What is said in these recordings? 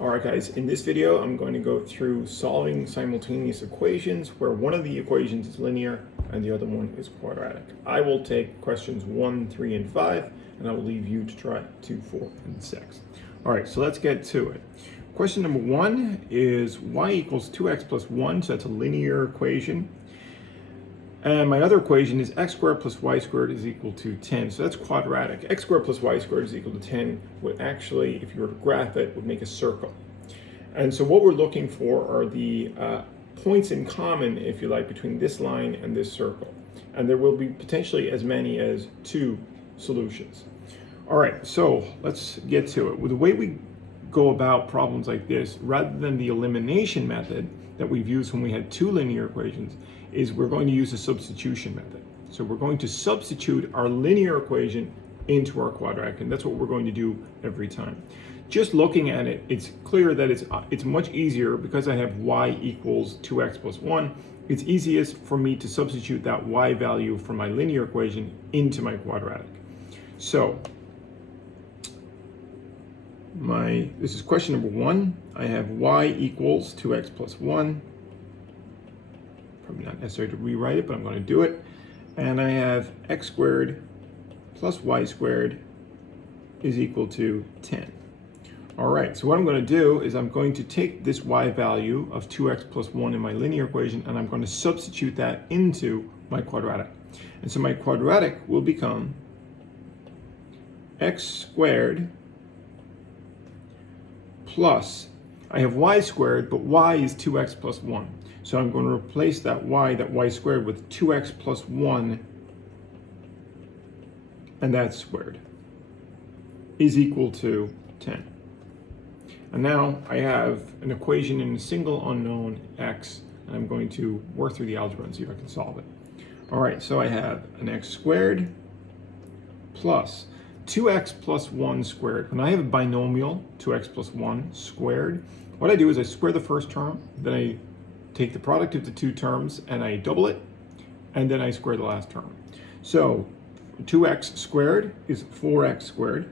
Alright guys, in this video I'm going to go through solving simultaneous equations where one of the equations is linear and the other one is quadratic. I will take questions 1, 3, and 5 and I will leave you to try 2, 4, and 6. Alright, so let's get to it. Question number 1 is y equals 2x plus 1, so that's a linear equation. And my other equation is x squared plus y squared is equal to 10. So that's quadratic. X squared plus y squared is equal to 10 would actually, if you were to graph it, would make a circle. And so what we're looking for are the points in common, if you like, between this line and this circle. And there will be potentially as many as 2 solutions. All right, so let's get to it. Well, the way we go about problems like this, rather than the elimination method that we've used when we had 2 linear equations, is we're going to use a substitution method. So we're going to substitute our linear equation into our quadratic, and that's what we're going to do every time. Just looking at it, it's clear that it's much easier because I have y equals 2x plus 1. It's easiest for me to substitute that y value from my linear equation into my quadratic. So this is question number 1. I have y equals 2x plus 1. Probably not necessary to rewrite it, but I'm going to do it. And I have x squared plus y squared is equal to 10. All right, so what I'm going to do is I'm going to take this y value of 2x plus 1 in my linear equation, and I'm going to substitute that into my quadratic. And so my quadratic will become x squared plus, I have y squared, but y is 2x plus 1. So I'm going to replace that y squared, with 2x plus 1, and that's squared, is equal to 10. And now I have an equation in a single unknown x, and I'm going to work through the algebra and see if I can solve it. All right, so I have an x squared plus 2x plus 1 squared. When I have a binomial, 2x plus 1 squared, what I do is I square the first term, then I take the product of the 2 terms and I double it, and then I square the last term. So 2x squared is 4x squared.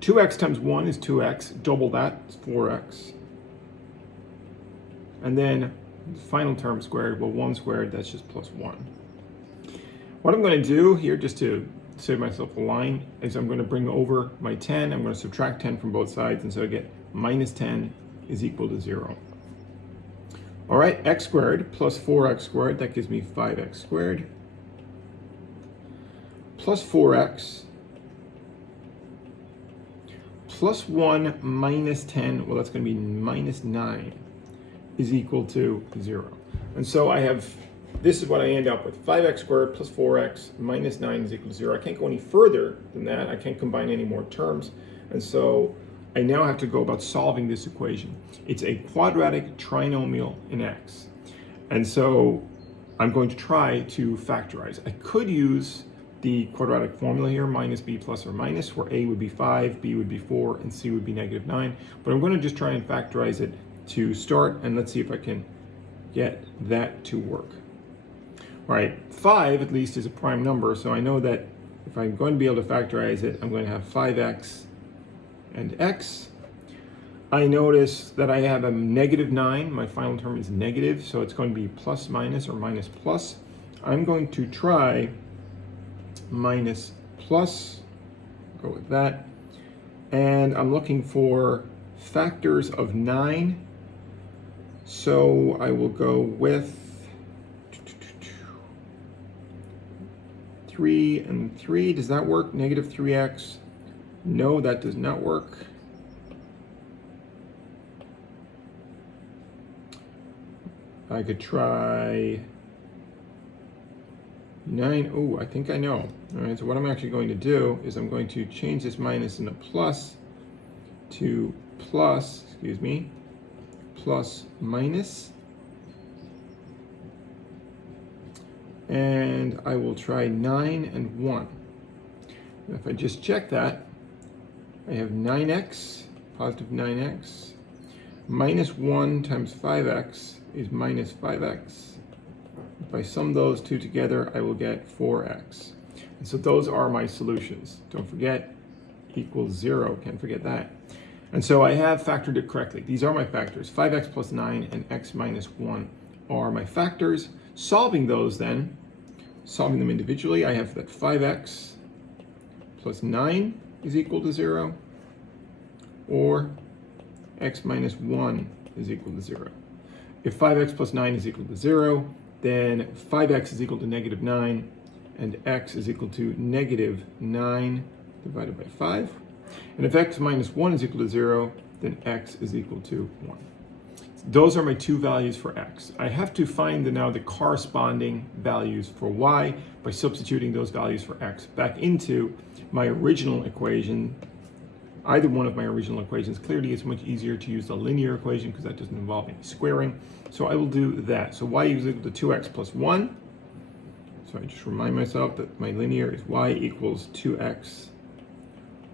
2x times 1 is 2x, double that is 4x. And then the final term squared, well, 1 squared, that's just plus 1. What I'm going to do here, just to save myself a line, is I'm going to bring over my 10. I'm going to subtract 10 from both sides, and so I get minus 10 is equal to 0. All right, x squared plus 4x squared, that gives me 5x squared, plus 4x, plus 1 minus 10, well, that's going to be minus 9, is equal to 0. And so I have, this is what I end up with, 5x squared plus 4x minus 9 is equal to 0. I can't go any further than that. I can't combine any more terms. And so I now have to go about solving this equation. It's a quadratic trinomial in x. And so I'm going to try to factorize. I could use the quadratic formula here, minus b plus or minus, where a would be 5, b would be 4, and c would be negative 9. But I'm going to just try and factorize it to start, and let's see if I can get that to work. All right, 5 at least is a prime number, so I know that if I'm going to be able to factorize it, I'm going to have 5x and x. I notice that I have a negative 9. My final term is negative, so it's going to be plus minus or minus plus. I'm going to try minus plus, go with that. And I'm looking for factors of 9. So I will go with 3 and 3. Does that work? Negative 3x. No, that does not work. I could try 9. Oh, I think I know. All right, so what I'm actually going to do is I'm going to change this minus and a plus to plus, plus minus. And I will try 9 and 1. And if I just check that, I have 9x, positive 9x, minus 1 times 5x is minus 5x. If I sum those two together, I will get 4x. And so those are my solutions. Don't forget, equals 0. Can't forget that. And so I have factored it correctly. These are my factors. 5x plus 9 and x minus 1 are my factors. Solving those then, solving them individually, I have that 5x plus 9 is equal to 0, or x minus 1 is equal to 0. If 5x plus 9 is equal to 0, then 5x is equal to negative 9, and x is equal to negative 9 divided by 5. And if x minus 1 is equal to 0, then x is equal to 1. Those are my two values for x. I have to find now the corresponding values for y by substituting those values for x back into my original equation. Either one of my original equations. Clearly it's much easier to use the linear equation because that doesn't involve any squaring. So I will do that. So y is equal to 2x plus 1. So I just remind myself that my linear is y equals 2x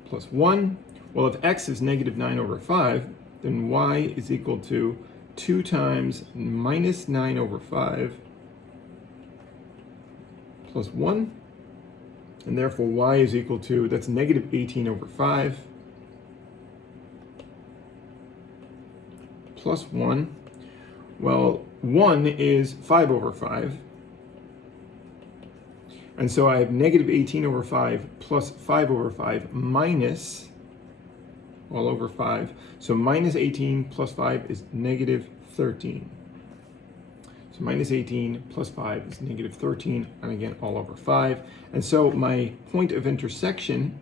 plus 1. Well, if x is negative 9 over 5, then y is equal to 2 times minus 9 over 5 plus 1. And therefore y is equal to, that's negative 18 over 5 plus 1. Well, 1 is 5 over 5. And so I have negative 18 over 5 plus 5 over 5 minus all over 5. So minus 18 plus 5 is negative 13. So minus 18 plus 5 is negative 13, and again, all over 5. And so my point of intersection,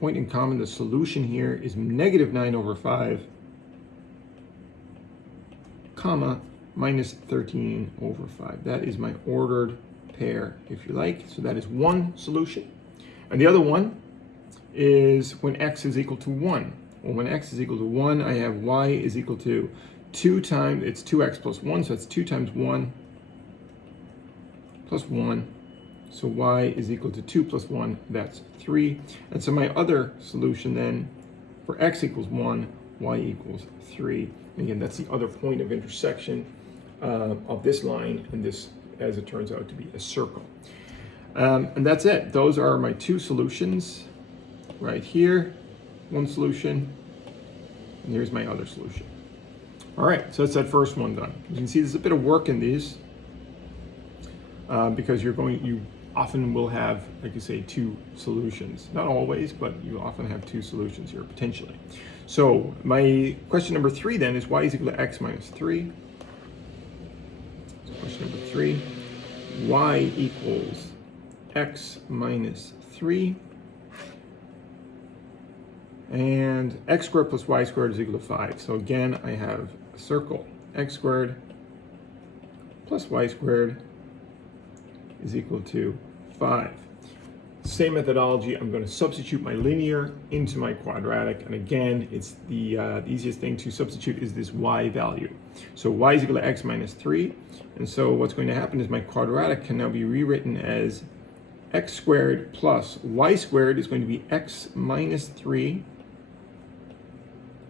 point in common, the solution here is negative 9 over 5, comma, minus 13 over 5. That is my ordered pair, if you like. So that is one solution. And the other one is when x is equal to 1. Well, when x is equal to 1, I have y is equal to 2 times, it's 2x plus 1, so that's 2 times 1 plus 1. So y is equal to 2 plus 1, that's 3. And so my other solution then, for x equals 1, y equals 3. And again, that's the other point of intersection of this line and this, as it turns out to be, a circle. And that's it. Those are my two solutions right here. One solution, and here's my other solution. All right, so that's that first one done. You can see there's a bit of work in these because you often will have, like you say, two solutions. Not always, but you often have two solutions here potentially. So my question number 3 then is y is equal to x minus 3. So question number 3, y equals x minus 3. And x squared plus y squared is equal to 5. So again, I have a circle. X squared plus y squared is equal to 5. Same methodology. I'm going to substitute my linear into my quadratic. And again, it's the easiest thing to substitute is this y value. So y is equal to x minus 3. And so what's going to happen is my quadratic can now be rewritten as x squared plus y squared is going to be x minus 3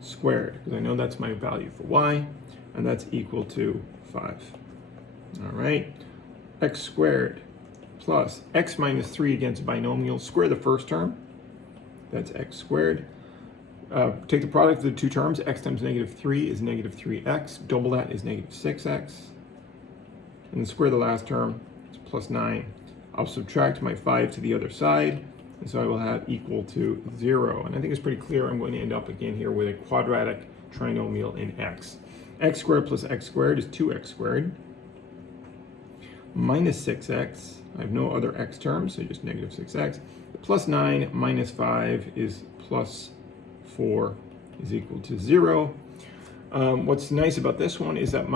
squared, because I know that's my value for y, and that's equal to 5. All right, x squared plus x minus 3 against a binomial, square the first term, that's x squared. Take the product of the two terms, x times negative 3 is negative 3x, double that is negative 6x, and then square the last term, it's plus 9. I'll subtract my 5 to the other side, and so I will have equal to 0. And I think it's pretty clear I'm going to end up again here with a quadratic trinomial in x. X squared plus x squared is 2x squared minus 6x. I have no other x terms, so just negative 6x. Plus 9 minus 5 is plus 4 is equal to 0. What's nice about this one is that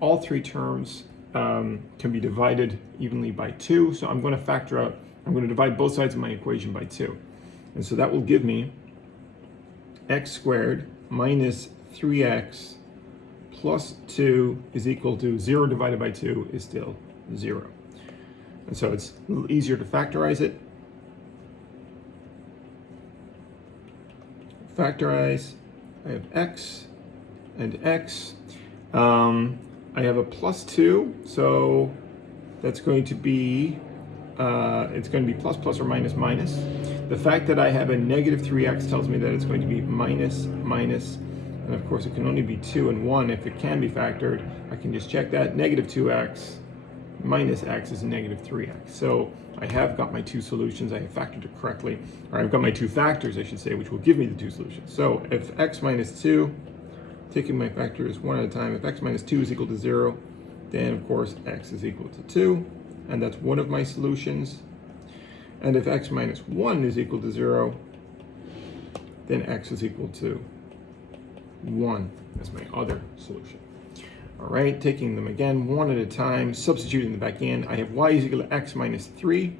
all three terms can be divided evenly by 2. So I'm going to factor out, I'm going to divide both sides of my equation by 2. And so that will give me x squared minus 3x plus 2 is equal to 0 divided by 2 is still 0. And so it's a little easier to factorize it. Factorize, I have x and x. I have a plus 2, so that's going to be, it's going to be plus, plus, or minus, minus. The fact that I have a negative 3x tells me that it's going to be minus, minus, and of course it can only be 2 and 1. If it can be factored, I can just check that. Negative 2x minus x is negative 3x. So I have got my two solutions. I have factored it correctly. Or I've got my two factors, I should say, which will give me the two solutions. So if x minus 2, taking my factors one at a time, if x minus 2 is equal to 0, then of course x is equal to 2. And that's one of my solutions. And if x minus 1 is equal to 0, then x is equal to 1. That's my other solution. All right, taking them again one at a time, substituting them back in. I have y is equal to x minus 3.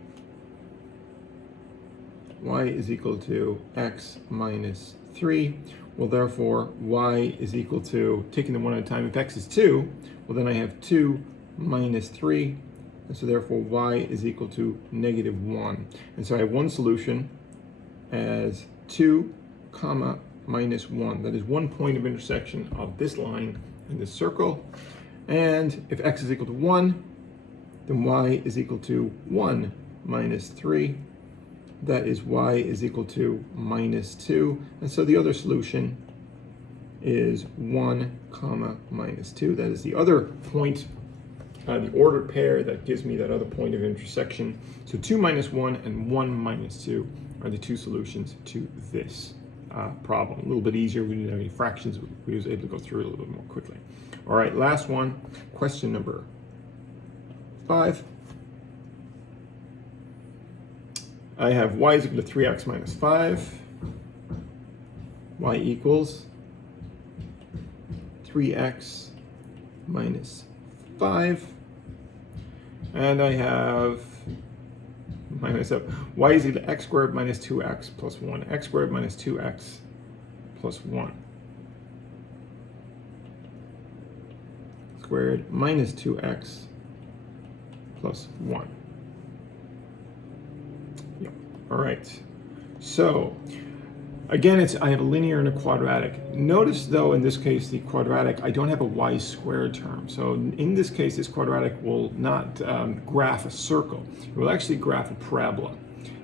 Y is equal to x minus 3. Well, therefore, y is equal to, taking them one at a time, if x is 2, well, then I have 2 minus 3. And so therefore, y is equal to negative 1. And so I have one solution as 2 comma minus 1. That is one point of intersection of this line and this circle. And if x is equal to 1, then y is equal to 1 minus 3. That is y is equal to minus 2. And so the other solution is 1 comma minus 2. That is the other point, the ordered pair that gives me that other point of intersection. So 2 minus 1 and 1 minus 2 are the two solutions to this problem. A little bit easier. We didn't have any fractions. We was able to go through it a little bit more quickly. All right, last one. Question number 5. I have y is equal to 3x minus 5. Y equals 3x minus 5. And I have minus up. Y is equal to x squared minus 2x plus 1. X squared minus 2x plus 1. Squared minus 2x plus 1. Yep. All right. So again, I have a linear and a quadratic. Notice though, in this case, the quadratic, I don't have a y squared term. So in this case, this quadratic will not graph a circle. It will actually graph a parabola.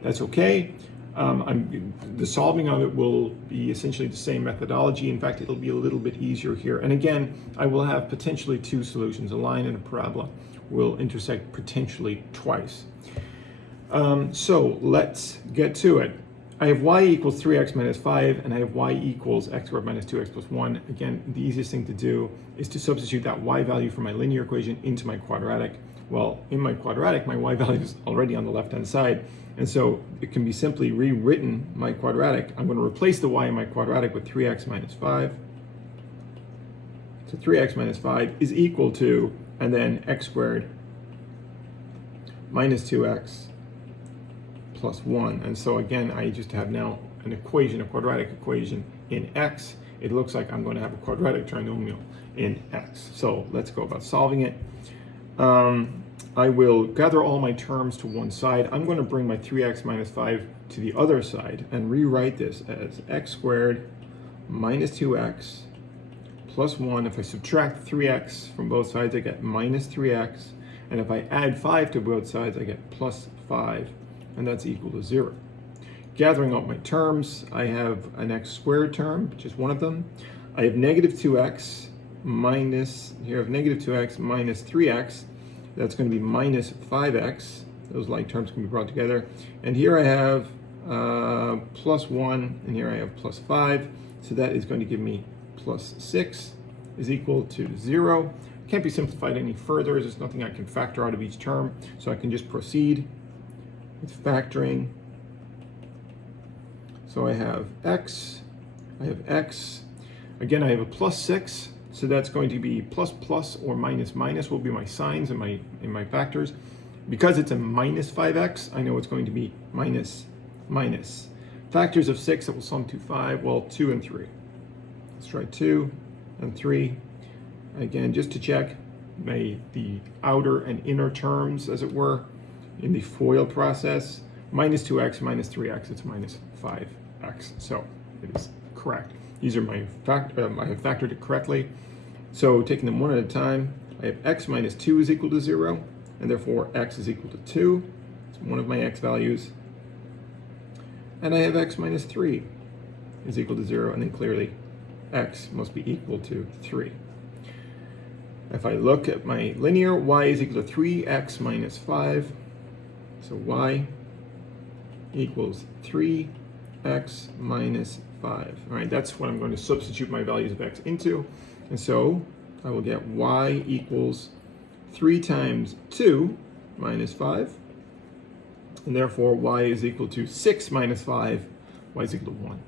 That's okay. The solving of it will be essentially the same methodology. In fact, it'll be a little bit easier here. And again, I will have potentially two solutions. A line and a parabola will intersect potentially twice. So let's get to it. I have y equals 3x minus 5, and I have y equals x squared minus 2x plus 1. Again, the easiest thing to do is to substitute that y value from my linear equation into my quadratic. Well, in my quadratic, my y value is already on the left-hand side, and so it can be simply rewritten, my quadratic. I'm going to replace the y in my quadratic with 3x minus 5. So 3x minus 5 is equal to, and then x squared minus 2x plus 1. And so again, I just have now an equation, a quadratic equation in x. It looks like I'm going to have a quadratic trinomial in x. So let's go about solving it. I will gather all my terms to one side. I'm going to bring my 3x minus 5 to the other side and rewrite this as x squared minus 2x plus 1. If I subtract 3x from both sides, I get minus 3x. And if I add 5 to both sides, I get plus 5. And that's equal to 0. Gathering up my terms, I have an x squared term, which is one of them. I have negative 2x minus, here I have negative 2x minus 3x. That's going to be minus 5x. Those like terms can be brought together. And here I have plus 1, and here I have plus 5. So that is going to give me plus 6 is equal to 0. Can't be simplified any further. There's nothing I can factor out of each term. So I can just proceed with factoring. So I have x, again I have a plus 6, so that's going to be plus plus or minus minus will be my signs in my factors. Because it's a minus 5x, I know it's going to be minus minus. Factors of 6 that will sum to 5, well 2 and 3. Let's try 2 and 3. Again, just to check the outer and inner terms, as it were, in the FOIL process, minus 2x minus 3x, it's minus 5x. So it is correct. These are my I have factored it correctly. So taking them one at a time, I have x minus 2 is equal to 0, and therefore x is equal to 2. It's one of my x values. and I have x minus 3 is equal to 0, and then clearly x must be equal to 3. If I look at my linear, y is equal to 3x minus 5. So y equals 3x minus 5. All right, that's what I'm going to substitute my values of x into. And so I will get y equals 3 times 2 minus 5. And therefore, y is equal to 6 minus 5. Y is equal to 1.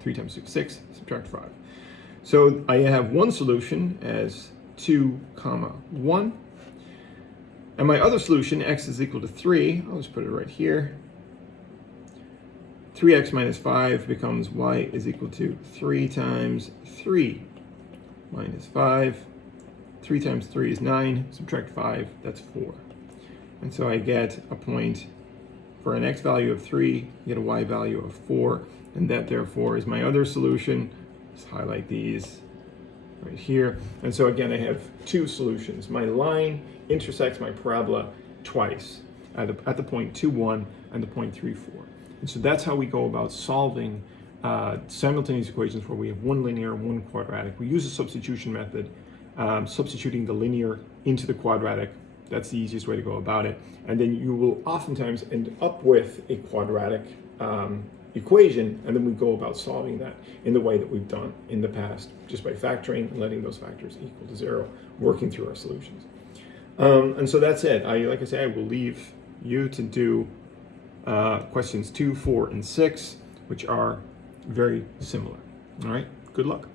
3 times 2, 6, subtract 5. So I have one solution as 2, 1. And my other solution, x is equal to 3. I'll just put it right here. 3x minus 5 becomes y is equal to 3 times 3 minus 5. 3 times 3 is 9. Subtract 5, that's 4. And so I get a point for an x value of 3, I get a y value of 4. And that, therefore, is my other solution. Just highlight these right here. And so, again, I have two solutions. My line intersects my parabola twice at the point 2, 1 and the point 3, 4. And so that's how we go about solving simultaneous equations where we have one linear and one quadratic. We use a substitution method, substituting the linear into the quadratic. That's the easiest way to go about it. And then you will oftentimes end up with a quadratic equation, and then we go about solving that in the way that we've done in the past, just by factoring and letting those factors equal to 0, working through our solutions. And so that's it. Like I say, I will leave you to do questions 2, 4, and 6, which are very similar. All right, good luck.